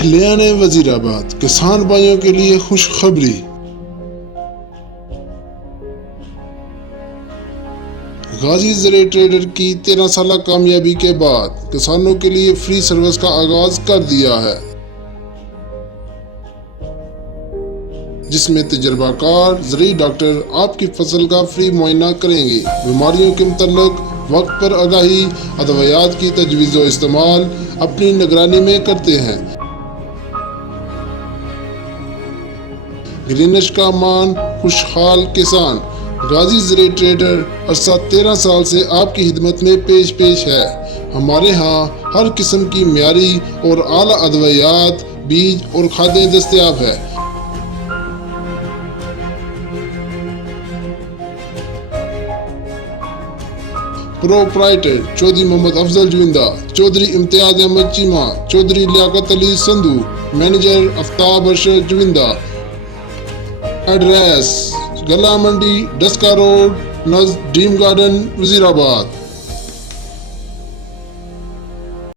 اہلیان وزیر آباد کسان بھائیوں کے لیے خوشخبری۔ غازی زرعی ٹریڈر کی 13 سالہ کامیابی کے بعد کسانوں کے لیے فری سروس کا آغاز کر دیا ہے، جس میں تجربہ کار زرعی ڈاکٹر آپ کی فصل کا فری معائنہ کریں گے، بیماریوں کے متعلق وقت پر آگاہی، ادویات کی تجویز و استعمال اپنی نگرانی میں کرتے ہیں۔ گرینش کا مان، خوشحال کسان۔ غازی زرعی ٹریڈر عرصہ 13 سال سے آپ کی خدمت میں پیش ہے۔ ہمارے ہاں ہر قسم کی معیاری اور اعلیٰ ادویات، بیج اور کھادیں دستیاب ہے۔ پروپرائٹر چودھری محمد افضل جوندہ، چودھری امتیاز احمد چیمہ، چودھری لیاقت علی سندھو، مینیجر آفتاب ارشد جوندہ۔ ایڈریس: گلا منڈی، ڈسکا روڈ، نزد ڈریم گارڈن، وزیر آباد۔